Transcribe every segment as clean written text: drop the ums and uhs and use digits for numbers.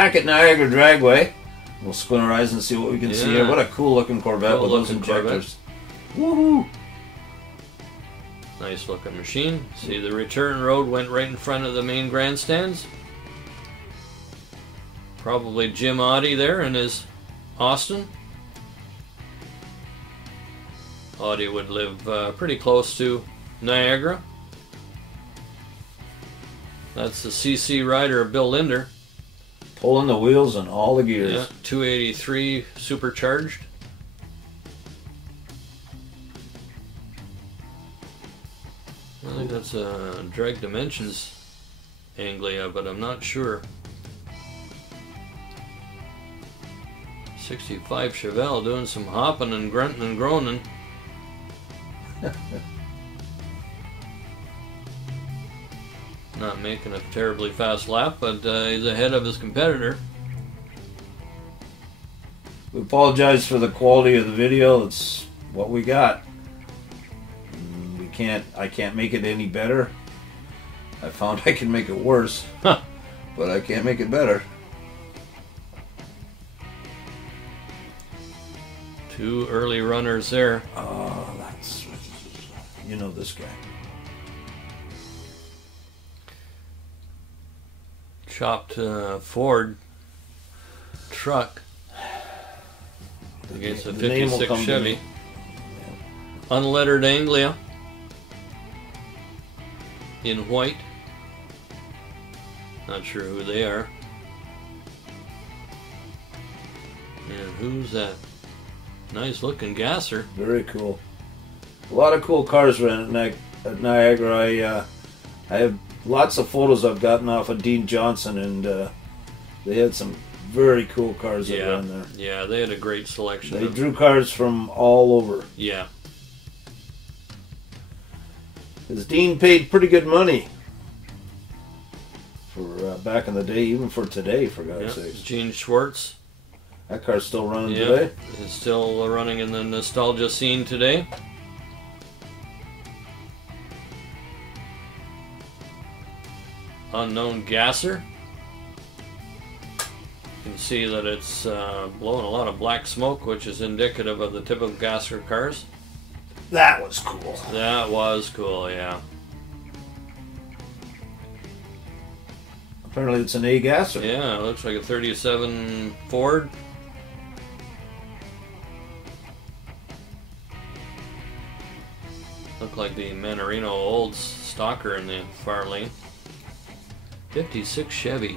back at Niagara Dragway. We'll squint our eyes and see what we can see here. What a cool looking Corvette with those injectors. Woohoo! Nice looking machine. See, the return road went right in front of the main grandstands. Probably Jim Audie there in his Austin. Audie would live pretty close to Niagara. That's the CC rider of Bill Linder. Pulling the wheels and all the gears. Yeah, 283 supercharged. I think that's a Drag Dimensions Anglia, but I'm not sure. 65 Chevelle doing some hopping and grunting and groaning. Not making a terribly fast lap, but he's ahead of his competitor. We apologize for the quality of the video. It's what we got. I can't make it any better. I found I can make it worse, but I can't make it better. Two early runners there. Oh, that's, you know this guy. Chopped Ford truck against a 56 Chevy. Unlettered Anglia in white. Not sure who they are. And who's that? Nice looking gasser. Very cool. A lot of cool cars ran at Niagara. I have lots of photos I've gotten off of Dean Johnson, and they had some very cool cars that ran there. Yeah, they had a great selection. They drew cars from all over. Yeah. Because Dean paid pretty good money for back in the day, even for today, for God's sakes. Gene Schwartz. That car's still running today. It's still running in the nostalgia scene today. Unknown gasser. You can see that it's blowing a lot of black smoke, which is indicative of the typical gasser cars. That was cool. That was cool, yeah. Apparently it's an A gasser. Yeah, it looks like a 37 Ford. Look like the Manorino Olds stalker in the far lane. 56 Chevy.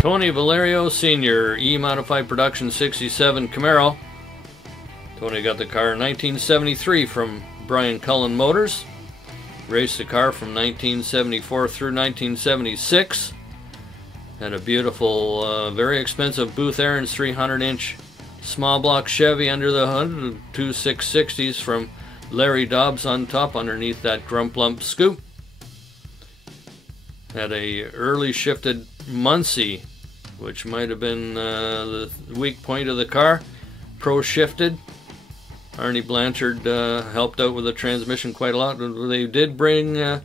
Tony Valerio Sr. E-Modified Production 67 Camaro. Tony got the car in 1973 from Brian Cullen Motors. Raced the car from 1974 through 1976. Had a beautiful, very expensive Booth Aaron's 300-inch small block Chevy under the hood. Two 660s from Larry Dobbs on top underneath that Grump Lump scoop. Had a early shifted Muncie, which might have been the weak point of the car. Pro shifted. Arnie Blanchard helped out with the transmission quite a lot. They did bring a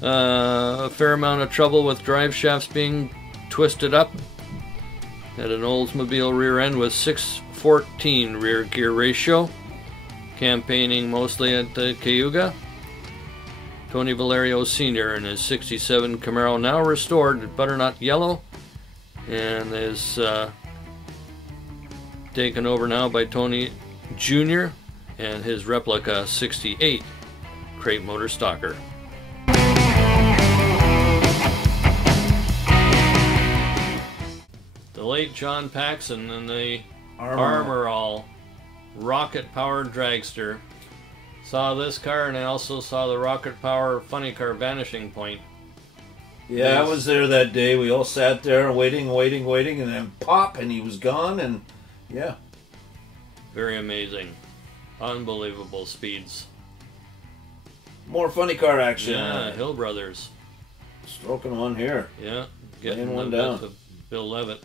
fair amount of trouble with drive shafts being twisted up. Had an Oldsmobile rear end with 6:14 rear gear ratio. Campaigning mostly at Cayuga. Tony Valerio Sr. in his 67 Camaro, now restored, butternut yellow, and is taken over now by Tony Jr. and his replica 68 Crate Motor Stalker. The late John Paxson and the Armor All rocket-powered dragster. Saw this car, and I also saw the rocket power funny car Vanishing Point. Yeah, I was there that day. We all sat there waiting, and then pop, and he was gone, and yeah. Very amazing. Unbelievable speeds. More funny car action. Yeah, Hill Brothers. Stroking one here. Yeah, getting one down. To Bill Levitt.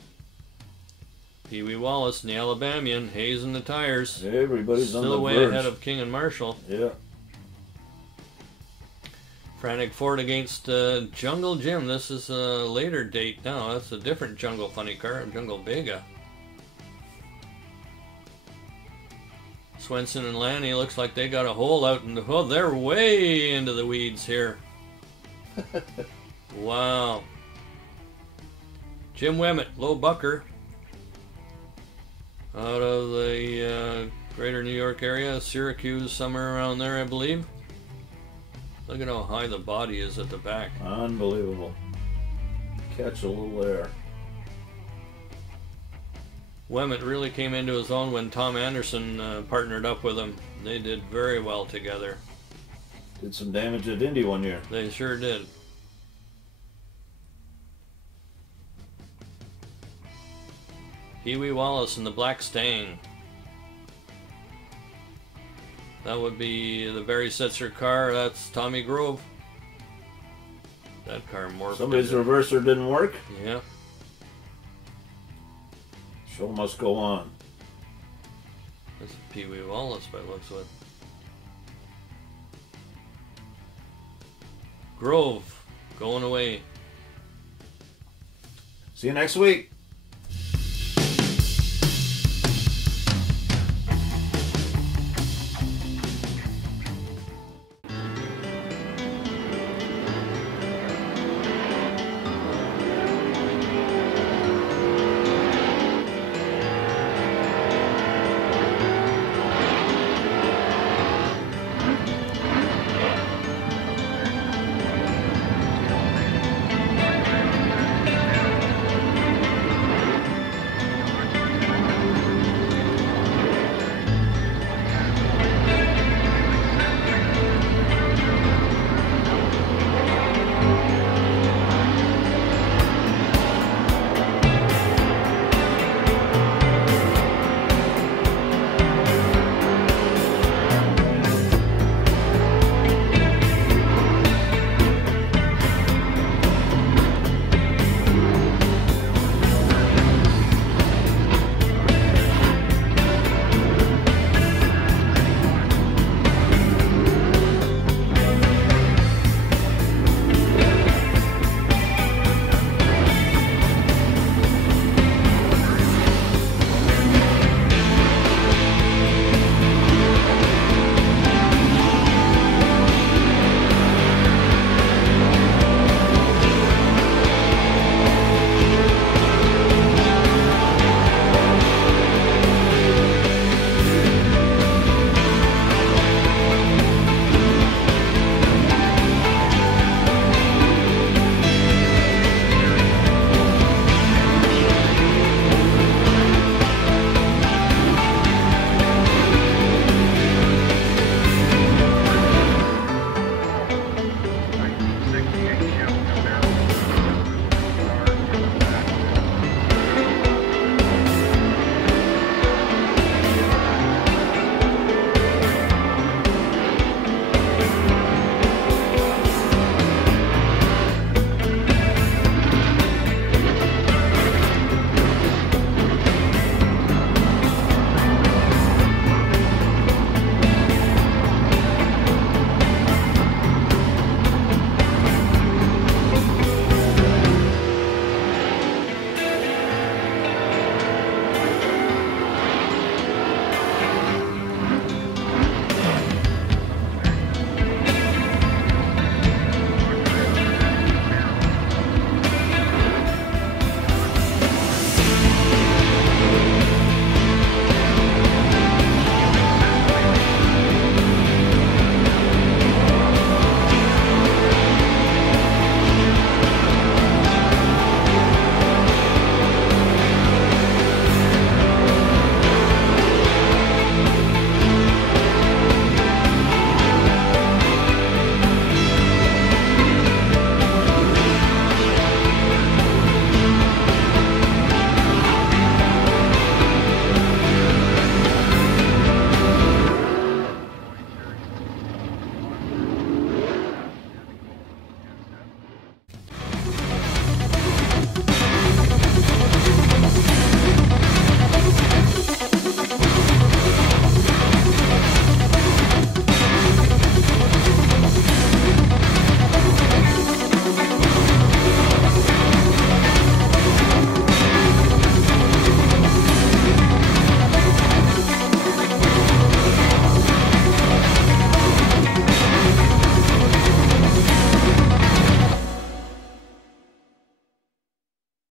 Pee Wee Wallace and the Alabamian, Hayes in the tires. Everybody's still on the way verge. ahead of King and Marshall. Yeah. Frantic Ford against Jungle Jim. This is a later date now. That's a different Jungle Funny car, Jungle Vega. Swenson and Lanny looks like they got a hole out in the... Oh, they're way into the weeds here. Wow. Jim Wemmett, Low Bucker. Out of the greater New York area, Syracuse, somewhere around there, I believe. Look at how high the body is at the back. Unbelievable. Catch a little air. Wemmett really came into his own when Tom Anderson partnered up with him. They did very well together. Did some damage at Indy one year. They sure did. Pee Wee Wallace and the Black Stang. That would be the Barry Setzer car. That's Tommy Grove. That car morphed. Somebody's reverser didn't work. Yeah. Show must go on. That's Pee Wee Wallace by the looks of it. Grove going away. See you next week.